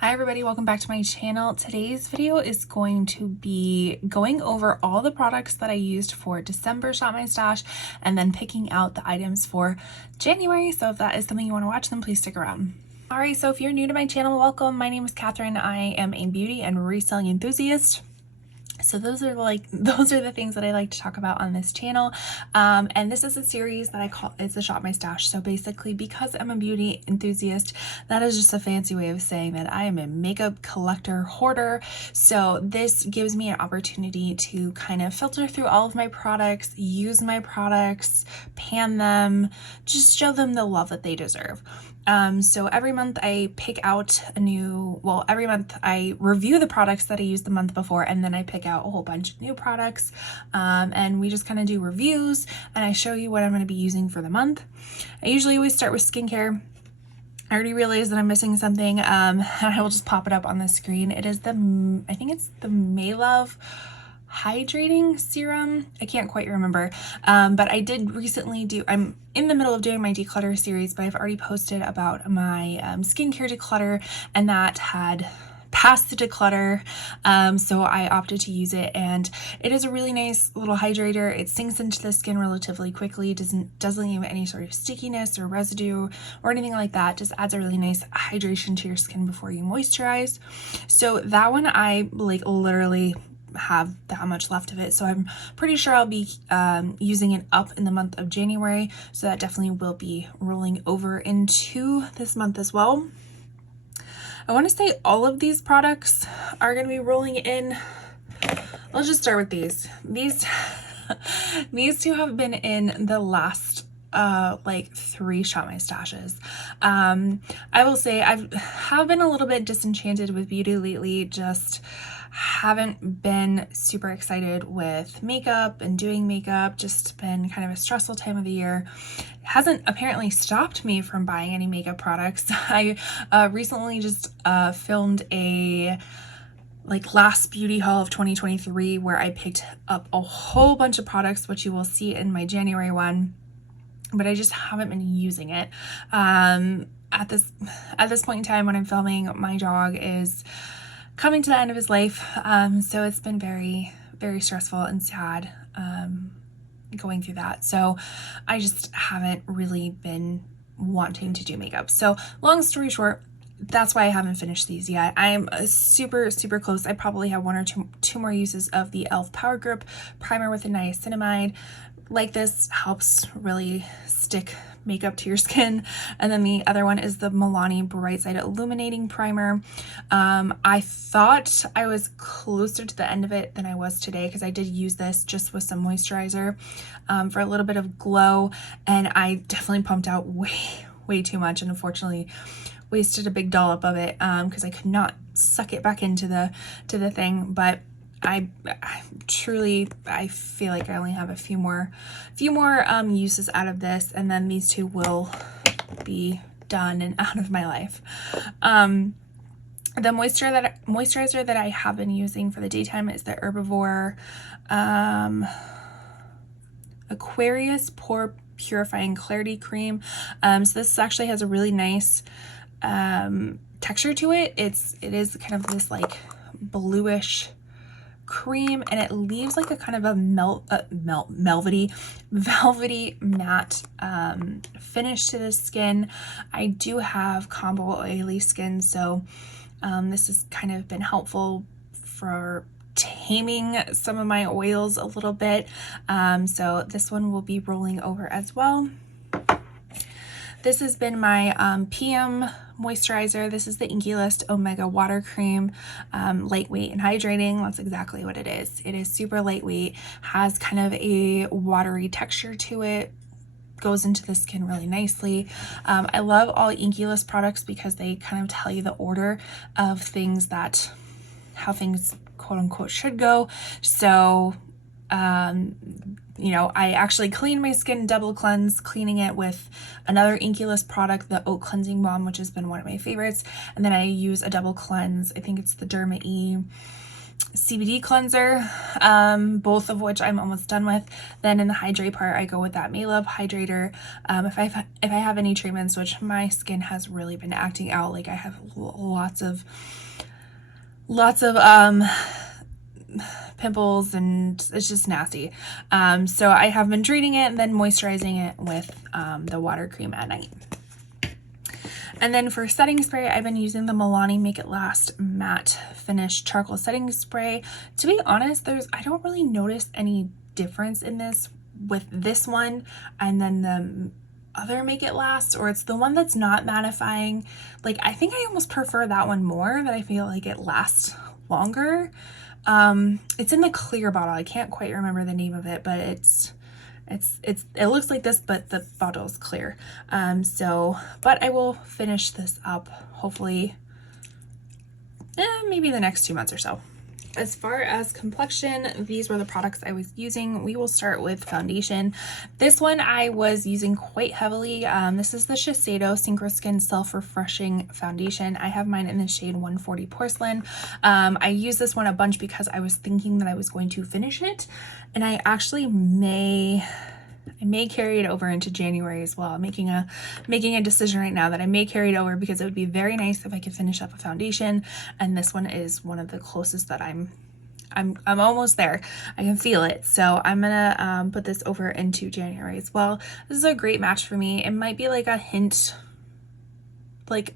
Hi everybody, welcome back to my channel. Today's video is going to be going over all the products that I used for December Shop My Stash and then picking out the items for January. So if that is something you want to watch, then please stick around. Alright, so if you're new to my channel, welcome. My name is Catherine. I am a beauty and reselling enthusiast. So those are the things that I like to talk about on this channel. And this is a series that I call, it's a Shop My Stash. So basically, because I'm a beauty enthusiast, that is just a fancy way of saying that I am a makeup collector hoarder. So this gives me an opportunity to kind of filter through all of my products, use my products, pan them, just show them the love that they deserve. So every month I pick out every month I review the products that I used the month before, and then I pick out a whole bunch of new products, and we just kind of do reviews, and I show you what I'm going to be using for the month. I usually always start with skincare. I already realized that I'm missing something, and I will just pop it up on the screen. It is I think it's the Maylove hydrating serum. I can't quite remember, but I did recently I'm in the middle of doing my declutter series, but I've already posted about my skincare declutter, and that had passed the declutter, so I opted to use it, and it is a really nice little hydrator. It sinks into the skin relatively quickly, doesn't leave any sort of stickiness or residue or anything like that. Just adds a really nice hydration to your skin before you moisturize. So that one I literally have that much left of it, so I'm pretty sure I'll be using it up in the month of January, so that definitely will be rolling over into this month as well. I want to say all of these products are going to be rolling in. Let's just start with these these two have been in the last 3 Shop My Stashes. I will say have been a little bit disenchanted with beauty lately. Just haven't been super excited with makeup and doing makeup. Just been kind of a stressful time of the year. It hasn't apparently stopped me from buying any makeup products. I recently just filmed a last beauty haul of 2023 where I picked up a whole bunch of products, which you will see in my January one, but I just haven't been using it. At this point in time when I'm filming, my dog is coming to the end of his life, so it's been very, very stressful and sad going through that. So I just haven't really been wanting to do makeup. So long story short, that's why I haven't finished these yet. I'm super close. I probably have one or two more uses of the e.l.f. Power Grip primer with a niacinamide. This helps really stick makeup to your skin. And then the other one is the Milani Bright Side Illuminating Primer. I thought I was closer to the end of it than I was today, because I did use this just with some moisturizer for a little bit of glow, and I definitely pumped out way too much, and unfortunately wasted a big dollop of it because I could not suck it back into the thing. But I truly feel like I only have a few more uses out of this, and then these two will be done and out of my life. The moisturizer that I have been using for the daytime is the Herbivore Aquarius Pore Purifying Clarity Cream. So this actually has a really nice texture to it. It is kind of this bluish cream, and it leaves a kind of a velvety matte finish to the skin. I do have combo oily skin, so this has kind of been helpful for taming some of my oils a little bit. So this one will be rolling over as well. This has been my PM moisturizer. This is the Inky List Omega Water Cream. Lightweight and hydrating. That's exactly what it is. It is super lightweight, has kind of a watery texture to it, goes into the skin really nicely. I love all Inky List products because they kind of tell you the order of things, how things quote unquote should go. So I actually clean my skin, double cleanse, cleaning it with another Inky List product, the Oat Cleansing Balm, which has been one of my favorites. And then I use a double cleanse. I think it's the Derma E CBD cleanser, both of which I'm almost done with. Then in the hydrate part, I go with that Maylove hydrator. If I have any treatments, which my skin has really been acting out, like I have lots of pimples and it's just nasty. So I have been treating it and then moisturizing it with the water cream at night. And then for setting spray, I've been using the Milani Make It Last Matte Finish Charcoal Setting Spray. To be honest, I don't really notice any difference in this with this one and then the other Make It Last, or it's the one that's not mattifying. Like, I think I almost prefer that one more, that I feel like it lasts longer. It's in the clear bottle. I can't quite remember the name of it, but it looks like this, but the bottle is clear. But I will finish this up hopefully maybe the next 2 months or so. As far as complexion, these were the products I was using. We will start with foundation. This one I was using quite heavily. This is the Shiseido Synchro Skin Self-Refreshing Foundation. I have mine in the shade 140 Porcelain. I used this one a bunch because I was thinking that I was going to finish it, and I actually may carry it over into January as well. I'm making a decision right now that I may carry it over because it would be very nice if I could finish up a foundation, and this one is one of the closest that I'm almost there. I can feel it. So I'm gonna put this over into January as well. This is a great match for me. It might be like a hint, like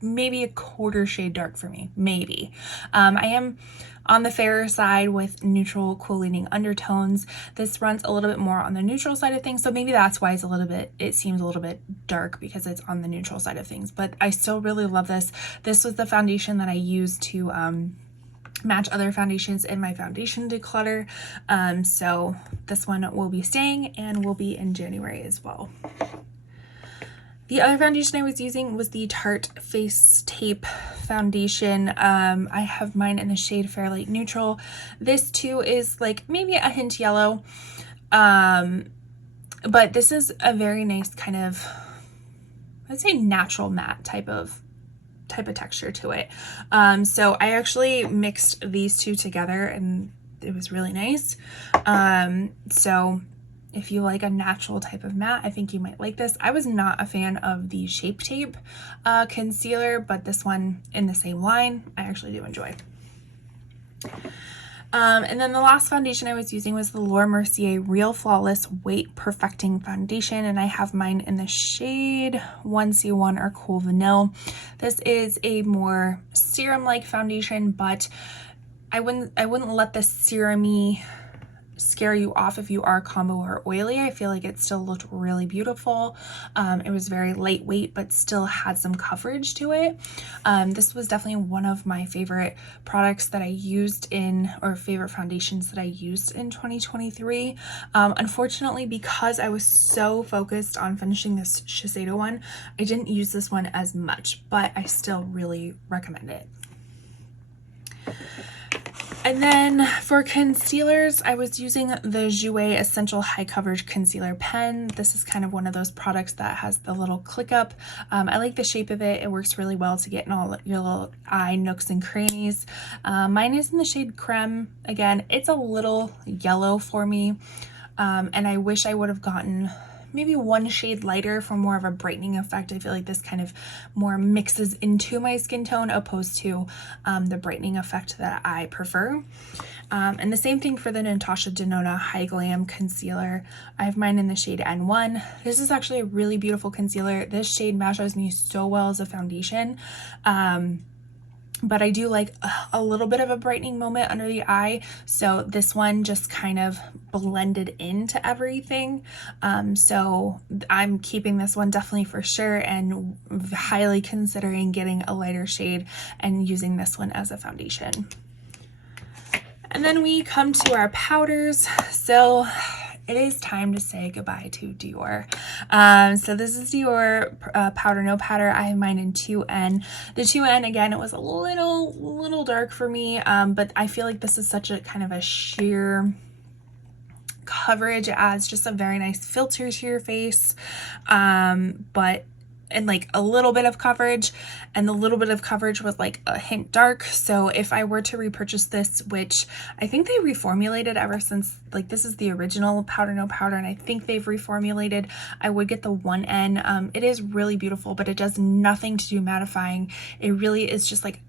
maybe a quarter shade dark for me, maybe. I am on the fairer side with neutral cool leaning undertones. This runs a little bit more on the neutral side of things, so maybe that's why it seems a little bit dark, because it's on the neutral side of things. But I still really love this. This was the foundation that I used to match other foundations in my foundation declutter. So this one will be staying and will be in January as well. The other foundation I was using was the Tarte Face Tape Foundation. I have mine in the shade Fairlight Neutral. This too is like maybe a hint yellow, but this is a very nice kind of, I'd say natural matte type of texture to it. So I actually mixed these two together and it was really nice. So if you like a natural type of matte, I think you might like this. I was not a fan of the Shape Tape concealer, but this one in the same line, I actually do enjoy. And then the last foundation I was using was the Laura Mercier Real Flawless Weight Perfecting Foundation, and I have mine in the shade 1C1 or Cool Vanille. This is a more serum-like foundation, but I wouldn't let the serum-y scare you off if you are combo or oily. I feel like it still looked really beautiful. It was very lightweight but still had some coverage to it. This was definitely one of my favorite products that I used favorite foundations that I used in 2023. Unfortunately, because I was so focused on finishing this Shiseido one, I didn't use this one as much, but I still really recommend it. And then for concealers, I was using the Jouer Essential High Coverage Concealer Pen. This is kind of one of those products that has the little click up. I like the shape of it. It works really well to get in all your little eye nooks and crannies. Mine is in the shade Creme. Again, it's a little yellow for me. And I wish I would have gotten maybe one shade lighter for more of a brightening effect. I feel like this kind of more mixes into my skin tone opposed to the brightening effect that I prefer. And the same thing for the Natasha Denona High Glam Concealer. I have mine in the shade N1. This is actually a really beautiful concealer. This shade matches me so well as a foundation. But I do like a little bit of a brightening moment under the eye. So this one just kind of blended into everything. So I'm keeping this one definitely for sure and highly considering getting a lighter shade and using this one as a foundation. And then we come to our powders. So it is time to say goodbye to Dior. So this is Dior Powder No Powder. I have mine in 2N. The 2N, again, it was a little dark for me, but I feel like this is such a kind of a sheer coverage. It adds just a very nice filter to your face, but and like a little bit of coverage, and the little bit of coverage was like a hint dark. So if I were to repurchase this, which I think they reformulated ever since, like this is the original Powder No Powder, and I think they've reformulated, I would get the 1N. It is really beautiful, but it does nothing to do mattifying. It really is just like,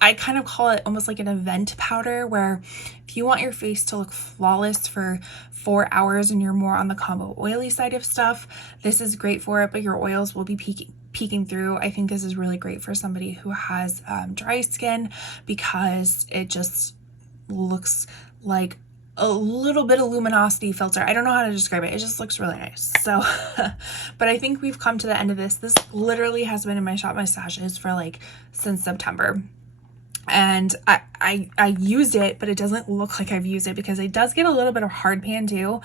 I kind of call it almost like an event powder, where if you want your face to look flawless for 4 hours and you're more on the combo oily side of stuff, this is great for it, but your oils will be peeking through. I think this is really great for somebody who has dry skin, because it just looks like a little bit of luminosity filter. I don't know how to describe it. It just looks really nice. So, but I think we've come to the end of this. This literally has been in my Shop My Stashes for like since September. And I used it, but it doesn't look like I've used it, because it does get a little bit of hard pan too.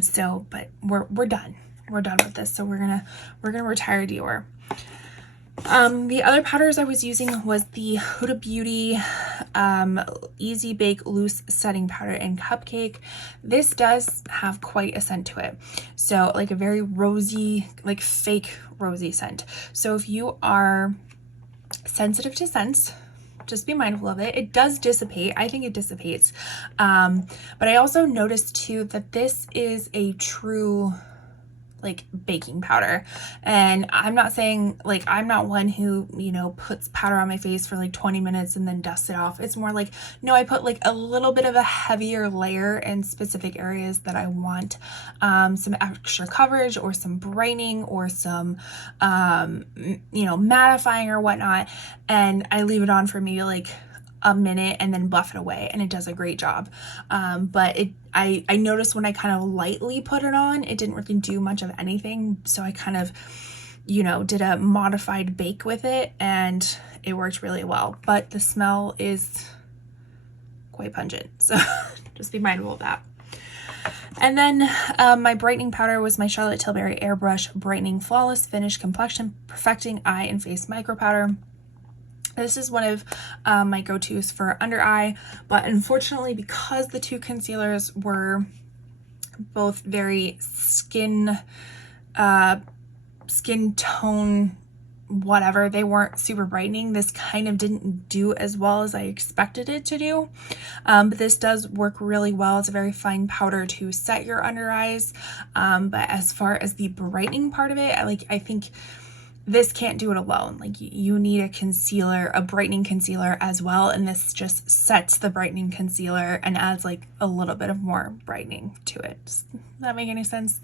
So, but we're done. We're done with this. So we're gonna retire Dior. The other powders I was using was the Huda Beauty Easy Bake Loose Setting Powder in Cupcake. This does have quite a scent to it. So like a very rosy, like fake rosy scent. So if you are sensitive to scents, just be mindful of it. It does dissipate. I think it dissipates. But I also noticed too that this is a true like baking powder. And I'm not saying, like, I'm not one who, you know, puts powder on my face for like 20 minutes and then dusts it off. It's more like, no, I put like a little bit of a heavier layer in specific areas that I want some extra coverage or some brightening or some, you know, mattifying or whatnot. And I leave it on for maybe like a minute and then buff it away, and it does a great job. But I noticed when I kind of lightly put it on, it didn't really do much of anything. So I kind of, you know, did a modified bake with it, and it worked really well. But the smell is quite pungent, so just be mindful of that. And then my brightening powder was my Charlotte Tilbury Airbrush Brightening Flawless Finish Complexion Perfecting Eye and Face Micro Powder. This is one of my go-tos for under eye, but unfortunately, because the two concealers were both very skin tone, whatever, they weren't super brightening. This kind of didn't do as well as I expected it to do, but this does work really well. It's a very fine powder to set your under eyes, but as far as the brightening part of it, I think this can't do it alone. Like, you need a concealer, a brightening concealer as well, and this just sets the brightening concealer and adds like a little bit of more brightening to it. Does that make any sense?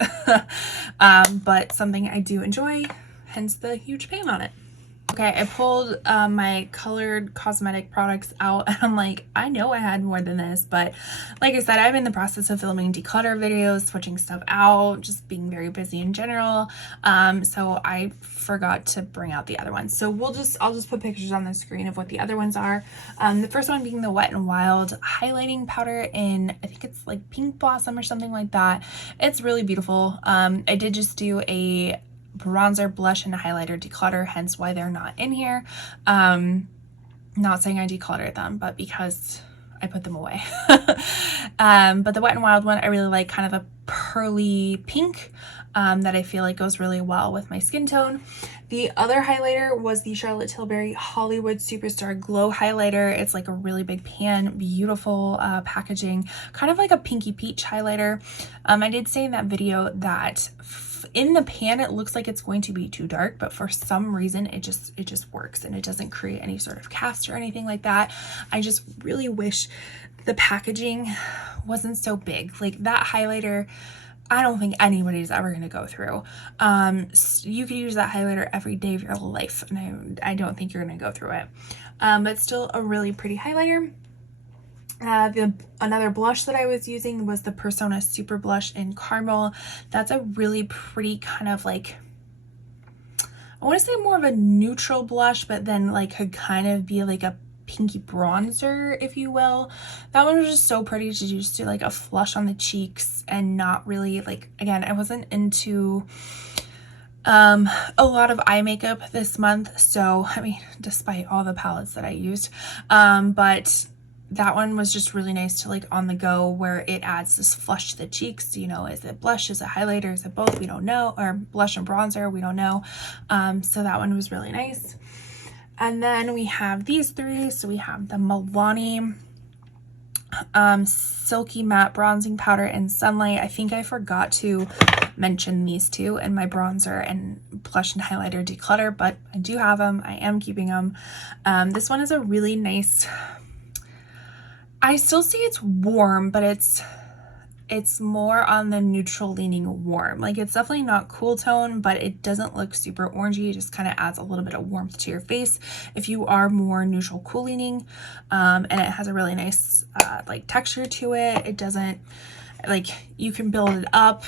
But something I do enjoy, hence the huge pan on it. Okay, I pulled my colored cosmetic products out, and I'm like, I know I had more than this, but like I said, I'm in the process of filming declutter videos, switching stuff out, just being very busy in general. So I forgot to bring out the other ones. So I'll just put pictures on the screen of what the other ones are. The first one being the Wet n Wild highlighting powder in, I think it's like Pink Blossom or something like that. It's really beautiful. I did just do a bronzer, blush, and highlighter declutter, hence why they're not in here. Not saying I decluttered them, but because I put them away. But the Wet n Wild one, I really like, kind of a pearly pink that I feel like goes really well with my skin tone. The other highlighter was the Charlotte Tilbury Hollywood Superstar Glow Highlighter. It's like a really big pan, beautiful packaging, kind of like a pinky peach highlighter. I did say in that video that in the pan it looks like it's going to be too dark, but for some reason it just works, and it doesn't create any sort of cast or anything like that. I just really wish the packaging wasn't so big. Like, that highlighter, I don't think anybody's ever going to go through. You could use that highlighter every day of your life, and I don't think you're going to go through it. But still a really pretty highlighter. Another blush that I was using was the Persona Super Blush in Caramel. That's a really pretty kind of like, I want to say more of a neutral blush, but then like could kind of be like a pinky bronzer, if you will. That one was just so pretty to just do like a flush on the cheeks, and not really like, again, I wasn't into a lot of eye makeup this month, so I mean, despite all the palettes that I used, but that one was just really nice to like on the go, where it adds this flush to the cheeks. You know, is it blush, is it highlighter, is it both? We don't know. Or blush and bronzer, we don't know. So that one was really nice. And then we have these three. So we have the Milani Silky Matte Bronzing Powder in Sunlight. I think I forgot to mention these two in my bronzer and blush and highlighter declutter, but I do have them. I am keeping them. This one is a really nice, I still see it's warm, but it's more on the neutral leaning warm. Like, it's definitely not cool tone, but it doesn't look super orangey. It just kind of adds a little bit of warmth to your face if you are more neutral cool leaning. And it has a really nice like texture to it. It doesn't, like, you can build it up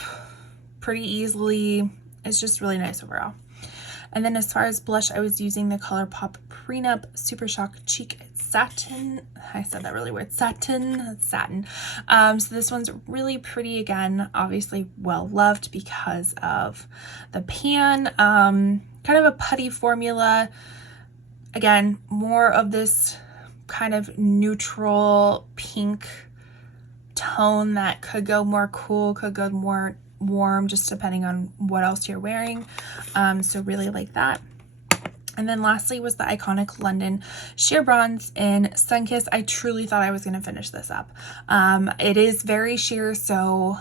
pretty easily. It's just really nice overall. And then as far as blush, I was using the ColourPop Prenup Super Shock Cheek Satin. I said that really weird. Satin. So this one's really pretty again, obviously well loved because of the pan. Kind of a putty formula. Again, more of this kind of neutral pink tone that could go more cool, could go more warm, just depending on what else you're wearing. So really like that. And then lastly was the iconic London Sheer Bronze in Sunkissed. I truly thought I was going to finish this up. It is very sheer, so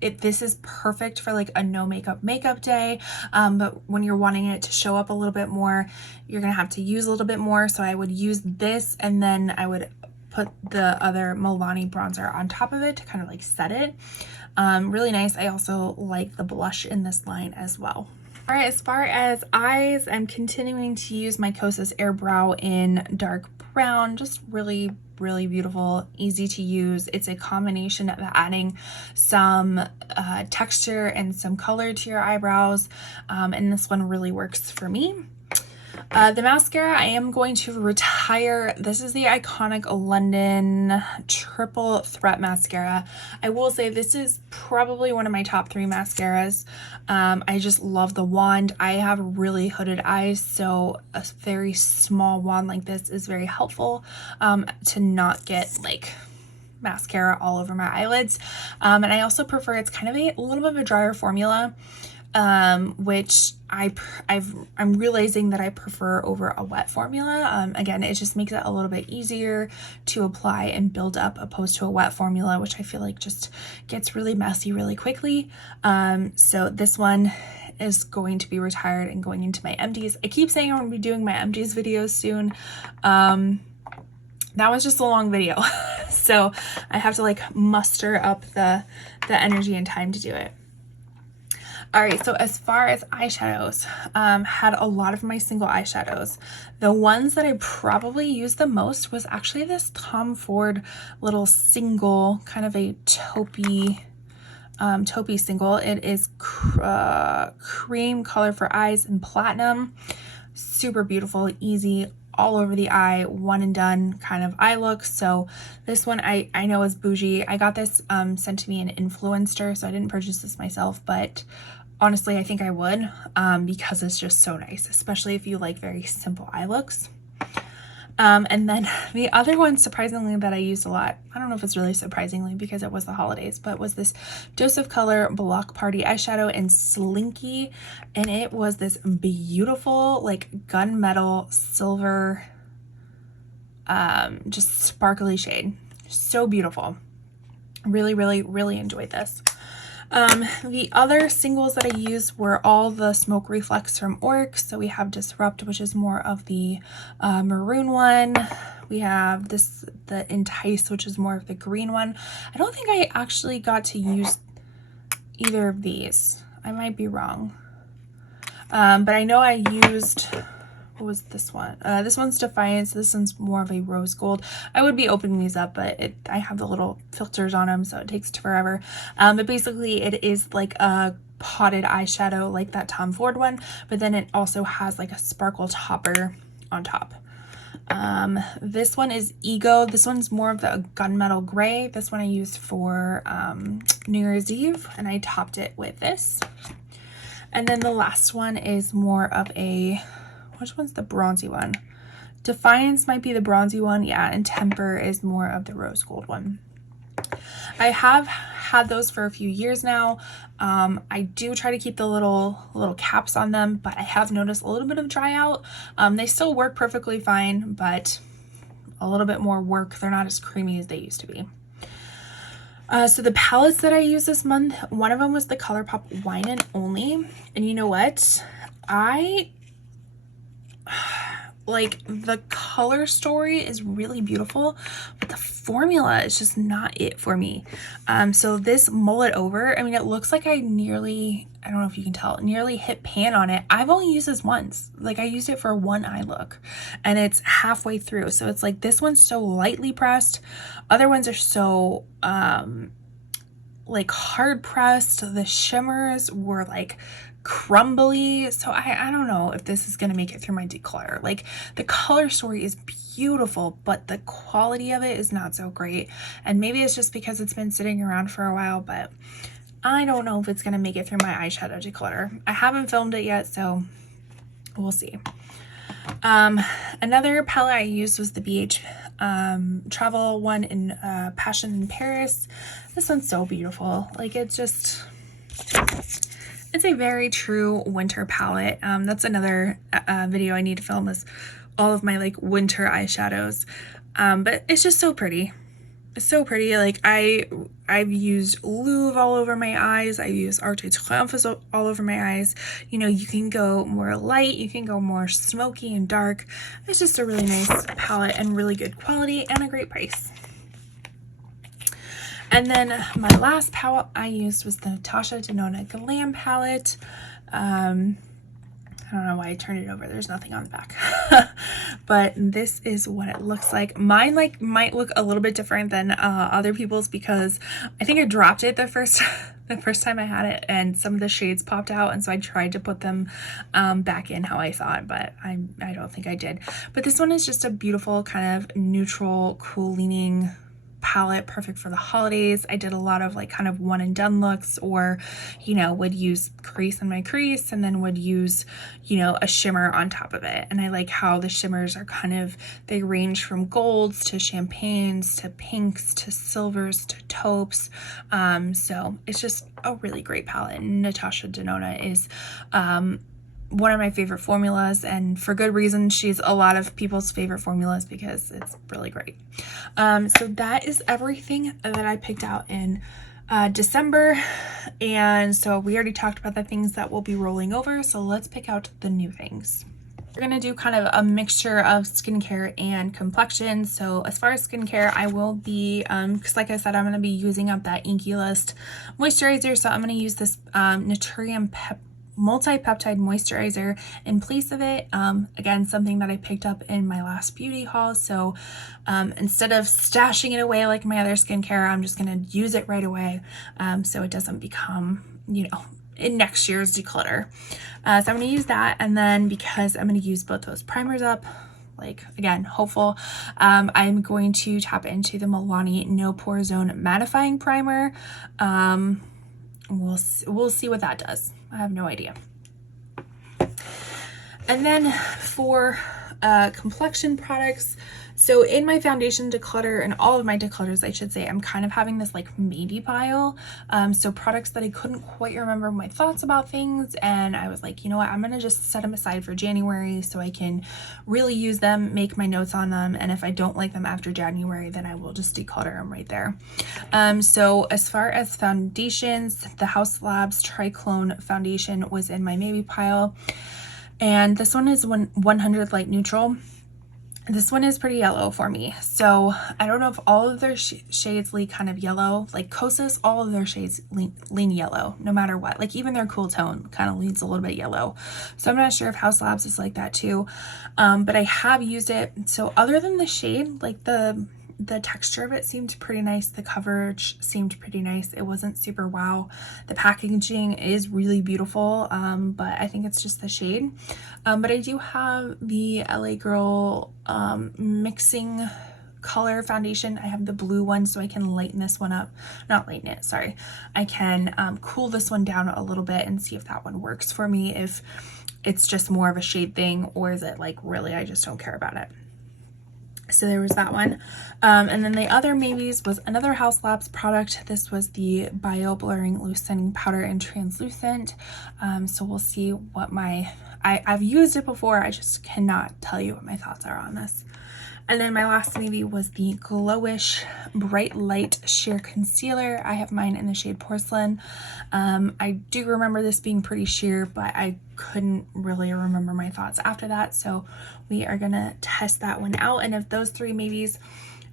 this is perfect for like a no makeup day. But when you're wanting it to show up a little bit more, you're going to have to use a little bit more. So I would use this, and then I would put the other Milani bronzer on top of it to kind of like set it. Really nice. I also like the blush in this line as well. All right, as far as eyes, I'm continuing to use my Kosas Air Brow in dark brown. Just really, really beautiful, easy to use. It's a combination of adding some texture and some color to your eyebrows, and this one really works for me. The mascara, I am going to retire. This is the iconic London Triple Threat Mascara. I will say this is probably one of my top 3 mascaras. I just love the wand. I have really hooded eyes, so a very small wand like this is very helpful to not get like mascara all over my eyelids. And I also prefer, it's kind of a little bit of a drier formula, which I'm realizing that I prefer over a wet formula. Again, it just makes it a little bit easier to apply and build up opposed to a wet formula, which I feel like just gets really messy really quickly. So this one is going to be retired and going into my empties. I keep saying I'm going to be doing my empties videos soon. That was just a long video. So I have to like muster up the energy and time to do it. All right, so as far as eyeshadows, had a lot of my single eyeshadows. The ones that I probably used the most was actually this Tom Ford little single, kind of a taupey single. It is cream color for eyes in platinum. Super beautiful, easy, all over the eye, one and done kind of eye look. So this one I know is bougie. I got this sent to me in Influencer, so I didn't purchase this myself, but honestly, I think I would, because it's just so nice, especially if you like very simple eye looks. And then the other one, surprisingly, that I used a lot, I don't know if it's really surprisingly because it was the holidays, but was this Dose of Color Block Party eyeshadow in Slinky. And it was this beautiful, like gunmetal silver, just sparkly shade. So beautiful. Really, really, really enjoyed this. The other singles that I used were all the Smoke Reflex from Orc. So we have Disrupt, which is more of the maroon one. We have the Entice, which is more of the green one. I don't think I actually got to use either of these. I might be wrong. But I know I used, what was this one? This one's Defiance. This one's more of a rose gold. I would be opening these up, but I have the little filters on them, so it takes forever. But basically it is like a potted eyeshadow like that Tom Ford one, but then it also has like a sparkle topper on top. This one is Ego. This one's more of the gunmetal gray. This one I used for New Year's Eve, and I topped it with this. And then the last one is more of a, which one's the bronzy one? Defiance might be the bronzy one, yeah, and Temper is more of the rose gold one. I have had those for a few years now. I do try to keep the little caps on them, but I have noticed a little bit of dry out. They still work perfectly fine, but a little bit more work. They're not as creamy as they used to be. So the palettes that I used this month, one of them was the ColourPop Wine and Only. And you know what? Like, the color story is really beautiful, but the formula is just not it for me. So this Mull It Over, I mean, it looks like I don't know if you can tell, nearly hit pan on it. I've only used this once. Like, I used it for one eye look, and it's halfway through. So it's like, this one's so lightly pressed. Other ones are so, like, hard pressed. The shimmers were like crumbly, so I don't know if this is gonna make it through my declutter. Like, the color story is beautiful, but the quality of it is not so great, and maybe it's just because it's been sitting around for a while, but I don't know if it's gonna make it through my eyeshadow declutter. I haven't filmed it yet, so we'll see. Another palette I used was the BH travel one in Passion in Paris. This one's so beautiful. Like, it's a very true winter palette. That's another video I need to film, is all of my like winter eyeshadows. But it's just so pretty. It's so pretty. Like, I've used Louvre all over my eyes. I've used Arc de Triomphe all over my eyes. You know, you can go more light, you can go more smoky and dark. It's just a really nice palette and really good quality and a great price. And then my last palette I used was the Natasha Denona Glam palette. I don't know why I turned it over. There's nothing on the back. But this is what it looks like. Mine might look a little bit different than other people's, because I think I dropped it the first time I had it, and some of the shades popped out, and so I tried to put them back in how I thought, but I don't think I did. But this one is just a beautiful kind of neutral, cool leaning palette, perfect for the holidays. I did a lot of like kind of one and done looks, or, you know, would use crease in my crease and then would use, you know, a shimmer on top of it. And I like how the shimmers are kind of, they range from golds to champagnes to pinks to silvers to taupes. So it's just a really great palette. Natasha Denona is one of my favorite formulas, and for good reason. She's a lot of people's favorite formulas because it's really great. So that is everything that I picked out in December, and so we already talked about the things that will be rolling over, so let's pick out the new things. We're gonna do kind of a mixture of skincare and complexion. So as far as skincare, I will be, because like I said, I'm gonna be using up that Inky List moisturizer, so I'm gonna use this Naturium multi-peptide moisturizer in place of it. Again, something that I picked up in my last beauty haul, so instead of stashing it away like my other skincare, I'm just gonna use it right away, so it doesn't become, you know, in next year's declutter. So I'm gonna use that, and then because I'm gonna use both those primers up, like, again, hopeful, I'm going to tap into the Milani No Pore Zone mattifying primer. We'll see what that does. I have no idea. And then for complexion products, so in my foundation declutter, and all of my declutters I should say, I'm kind of having this like maybe pile. So products that I couldn't quite remember my thoughts about things, and I was like, you know what, I'm gonna just set them aside for January so I can really use them, make my notes on them, and if I don't like them after January, then I will just declutter them right there. So as far as foundations, the House Labs Triclone foundation was in my maybe pile, and this one is 100 light neutral. This one is pretty yellow for me, so I don't know if all of their shades lean kind of yellow. Like Kosas, all of their shades lean yellow no matter what. Like even their cool tone kind of leans a little bit yellow, so I'm not sure if House Labs is like that too, but I have used it. So other than the shade, like the texture of it seemed pretty nice, the coverage seemed pretty nice. It wasn't super wow. The packaging is really beautiful, but I think it's just the shade. But I do have the LA Girl mixing color foundation. I have the blue one, so I can lighten this one up, not lighten it, sorry, I can cool this one down a little bit and see if that one works for me, if it's just more of a shade thing, or is it like really I just don't care about it. So there was that one. And then the other maybes was another House Labs product. This was the Bio Blurring Loosening Powder in Translucent. So we'll see what I've used it before. I just cannot tell you what my thoughts are on this. And then my last maybe was the Glowish Bright Light Sheer Concealer. I have mine in the shade Porcelain. I do remember this being pretty sheer, but I couldn't really remember my thoughts after that. So we are gonna test that one out. And if those three maybes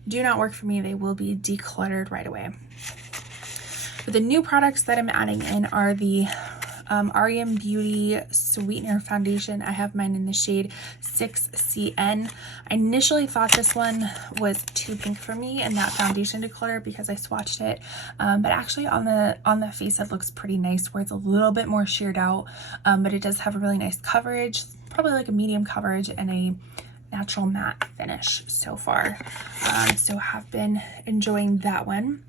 do not work for me, they will be decluttered right away. But the new products that I'm adding in are the REM Beauty Sweetener Foundation. I have mine in the shade 6CN. I initially thought this one was too pink for me and that foundation declutter because I swatched it, but actually on the face it looks pretty nice, where it's a little bit more sheared out, but it does have a really nice coverage, probably like a medium coverage, and a natural matte finish so far. So have been enjoying that one.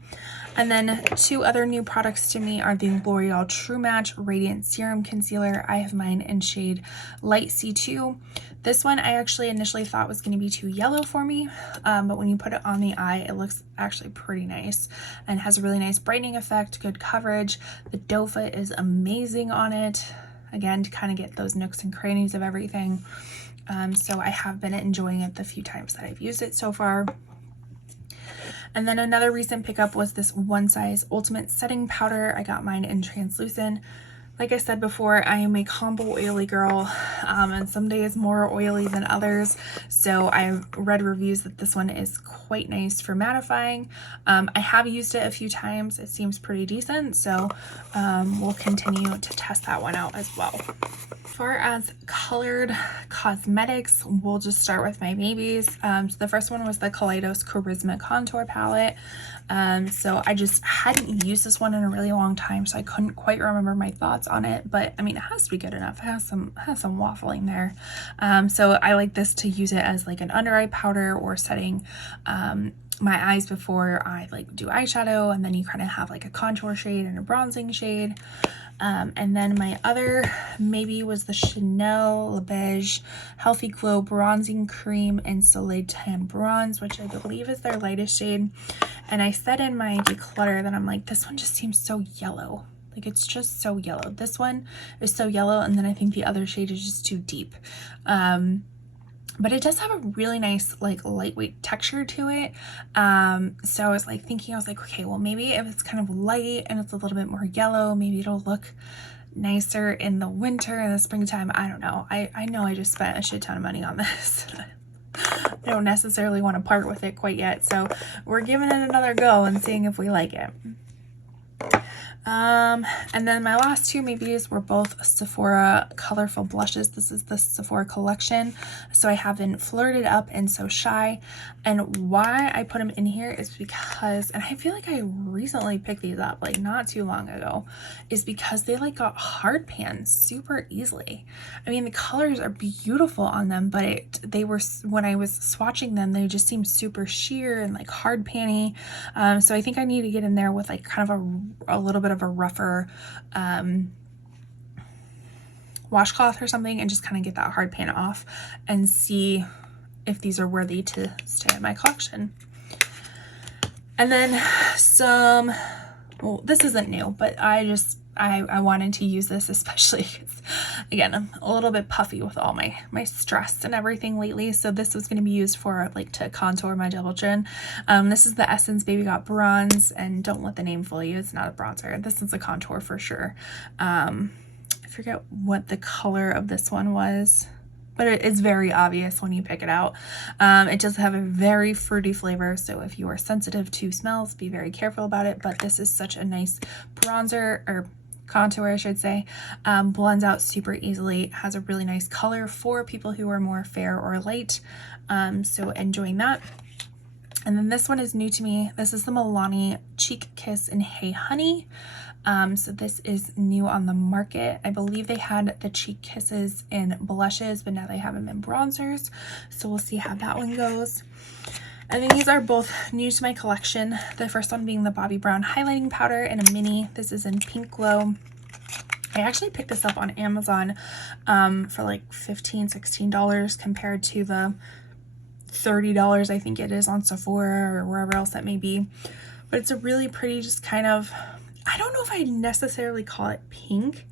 And then two other new products to me are the L'Oreal True Match Radiant Serum Concealer. I have mine in shade Light C2. This one I actually initially thought was going to be too yellow for me, but when you put it on the eye, it looks actually pretty nice and has a really nice brightening effect, good coverage. The doe foot is amazing on it, again, to kind of get those nooks and crannies of everything. So I have been enjoying it the few times that I've used it so far. And then another recent pickup was this One Size Ultimate Setting Powder. I got mine in Translucent. Like I said before, I am a combo oily girl, and some days more oily than others. So I've read reviews that this one is quite nice for mattifying. I have used it a few times. It seems pretty decent. So we'll continue to test that one out as well. As far as colored cosmetics, we'll just start with my maybes. So the first one was the Kaleidos Charisma Contour Palette. So I just hadn't used this one in a really long time, so I couldn't quite remember my thoughts on it, but I mean, it has to be good enough. It has some waffling there. So I like this to use it as like an under eye powder or setting my eyes before I like do eyeshadow, and then you kind of have like a contour shade and a bronzing shade. And then my other maybe was the Chanel Le Beige Healthy Glow Bronzing Cream in Soleil Tan Bronze, which I believe is their lightest shade. And I said in my declutter that I'm like, this one just seems so yellow. Like, it's just so yellow. This one is so yellow, and then I think the other shade is just too deep. But it does have a really nice like lightweight texture to it. So I was like thinking, I was like, okay, well maybe if it's kind of light and it's a little bit more yellow, maybe it'll look nicer in the winter and the springtime. I don't know. I know I just spent a shit ton of money on this. I don't necessarily want to part with it quite yet. So we're giving it another go and seeing if we like it. And then my last two maybes were both Sephora colorful blushes. This is the Sephora collection. So I have been Flirted Up and So Shy. And why I put them in here is because, and I feel like I recently picked these up like not too long ago, is because they like got hard pan super easily. I mean, the colors are beautiful on them, but they were, when I was swatching them, they just seemed super sheer and like hard panny. So I think I need to get in there with like kind of a little bit of a rougher washcloth or something and just kind of get that hard pan off and see if these are worthy to stay in my collection. And then some, well, this isn't new, but I wanted to use this especially because, again, I'm a little bit puffy with all my stress and everything lately. So this was going to be used for like to contour my double chin. This is the Essence Baby Got Bronze, and don't let the name fool you. It's not a bronzer. This is a contour for sure. I forget what the color of this one was, but it's very obvious when you pick it out. It does have a very fruity flavor, so if you are sensitive to smells, be very careful about it. But this is such a nice bronzer, or contour I should say. Blends out super easily, has a really nice color for people who are more fair or light, so enjoying that. And then this one is new to me. This is the Milani Cheek Kiss in Hey Honey. So this is new on the market. I believe they had the Cheek Kisses in blushes, but now they have them in bronzers. So we'll see how that one goes. And then these are both new to my collection. The first one being the Bobbi Brown Highlighting Powder in a mini. This is in Pink Glow. I actually picked this up on Amazon for like $15, $16 compared to the $30, I think it is, on Sephora or wherever else that may be. But it's a really pretty, just kind of, I don't know if I'd necessarily call it pink.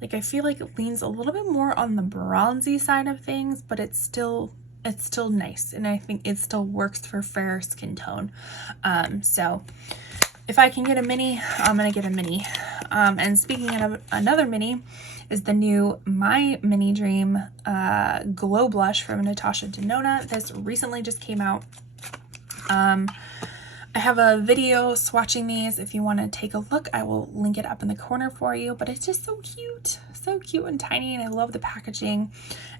Like, I feel like it leans a little bit more on the bronzy side of things, but it's still nice, and I think it still works for fair skin tone. So if I can get a mini, I'm gonna get a mini. And speaking of another mini, is the new My Mini Dream Glow Blush from Natasha Denona. This recently just came out. I have a video swatching these. If you want to take a look, I will link it up in the corner for you, but it's just so cute and tiny, and I love the packaging.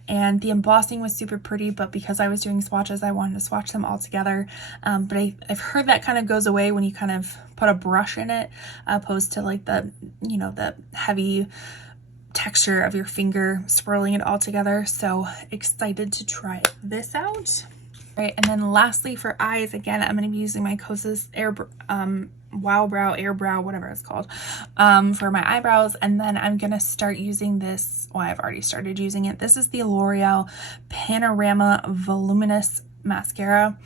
And the embossing was super pretty, but because I was doing swatches, I wanted to swatch them all together. But I've heard that kind of goes away when you kind of put a brush in it, opposed to like the, you know, the heavy texture of your finger swirling it all together. So excited to try this out. Right, and then lastly for eyes, again, I'm going to be using my Kosas Wow Brow, Air Brow, whatever it's called, for my eyebrows. And then I'm going to start using this, well, I've already started using it. This is the L'Oreal Panorama Voluminous Mascara.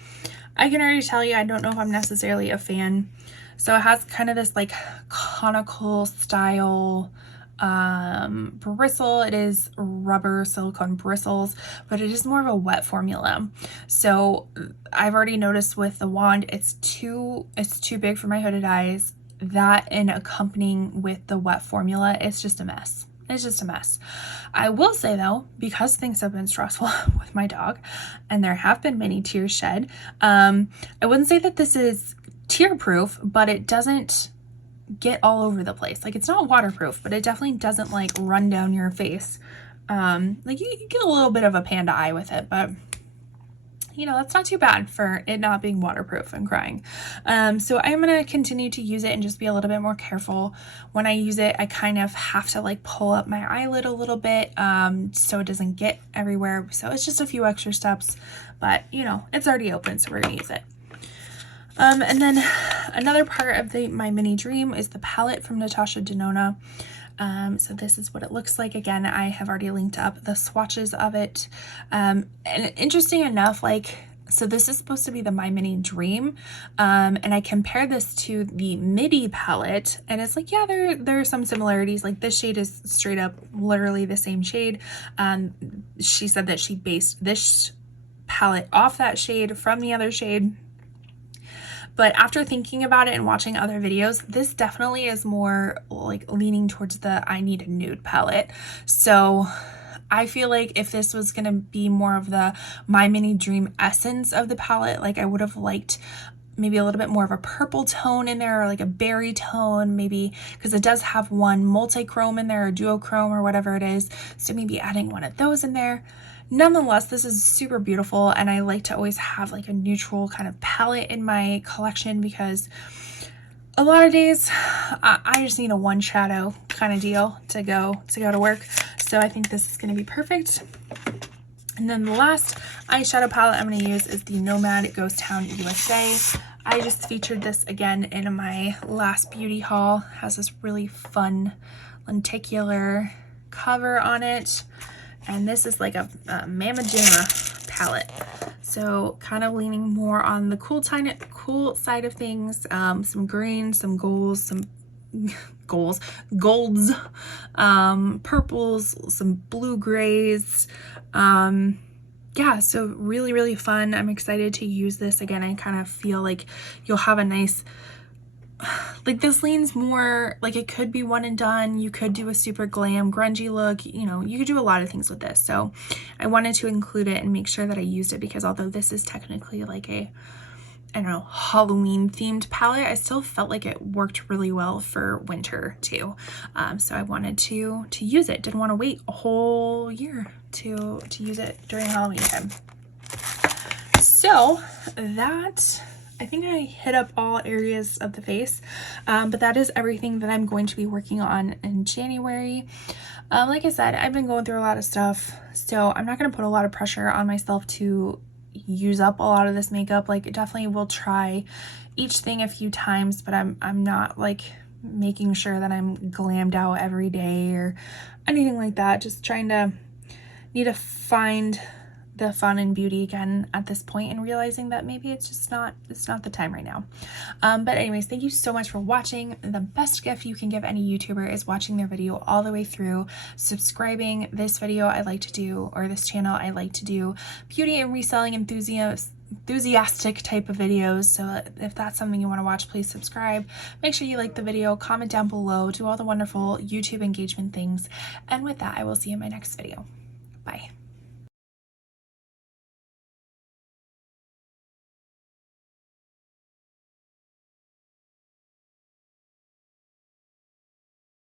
I can already tell you, I don't know if I'm necessarily a fan. So it has kind of this like conical style bristle. It is rubber silicone bristles, but it is more of a wet formula. So I've already noticed with the wand, it's too big for my hooded eyes. That and accompanying with the wet formula, it's just a mess. It's just a mess. I will say though, because things have been stressful with my dog and there have been many tears shed, I wouldn't say that this is tear proof, but it doesn't get all over the place. Like, it's not waterproof, but it definitely doesn't like run down your face. Like you get a little bit of a panda eye with it, but you know, that's not too bad for it not being waterproof and crying. So I'm going to continue to use it and just be a little bit more careful. When I use it, I kind of have to like pull up my eyelid a little bit, so it doesn't get everywhere. So it's just a few extra steps, but you know, it's already open, so we're going to use it. And then another part of My Mini Dream is the palette from Natasha Denona. So this is what it looks like. Again, I have already linked up the swatches of it. And interesting enough, like, so this is supposed to be the My Mini Dream. And I compare this to the Midi palette, and it's like, yeah, there are some similarities. Like, this shade is straight up literally the same shade. She said that she based this palette off that shade from the other shade. But after thinking about it and watching other videos, this definitely is more like leaning towards the I Need a Nude palette. So I feel like if this was going to be more of the My Mini Dream essence of the palette, like I would have liked maybe a little bit more of a purple tone in there, or like a berry tone, maybe, because it does have one multi-chrome in there, or duochrome, or whatever it is. So maybe adding one of those in there. Nonetheless, this is super beautiful, and I like to always have like a neutral kind of palette in my collection, because a lot of days I just need a one shadow kind of deal to go to work. So I think this is going to be perfect. And then the last eyeshadow palette I'm going to use is the Nomad Ghost Town USA. I just featured this again in my last beauty haul. It has this really fun lenticular cover on it. And this is like a Mama Jamma palette. So kind of leaning more on the cool side of things. Some greens, some golds, purples, some blue grays. Yeah, so really, really fun. I'm excited to use this. Again, I kind of feel like you'll have a nice, like, this leans more like it could be one and done. You could do a super glam grungy look, you know, you could do a lot of things with this. So I wanted to include it and make sure that I used it, because although this is technically like a, I don't know, Halloween themed palette, I still felt like it worked really well for winter too. So I wanted to use it. Didn't want to wait a whole year to use it during Halloween time. So that, I think I hit up all areas of the face, but that is everything that I'm going to be working on in January. Like I said, I've been going through a lot of stuff, so I'm not going to put a lot of pressure on myself to use up a lot of this makeup. Like, definitely will try each thing a few times, but I'm not like making sure that I'm glammed out every day or anything like that. Just need to find the fun and beauty again at this point, and realizing that maybe it's not the time right now. But anyways, thank you so much for watching. The best gift you can give any YouTuber is watching their video all the way through, subscribing. This video I like to do, or this channel I like to do, beauty and reselling enthusiastic type of videos. So if that's something you want to watch, please subscribe. Make sure you like the video, comment down below, do all the wonderful YouTube engagement things. And with that, I will see you in my next video. Bye.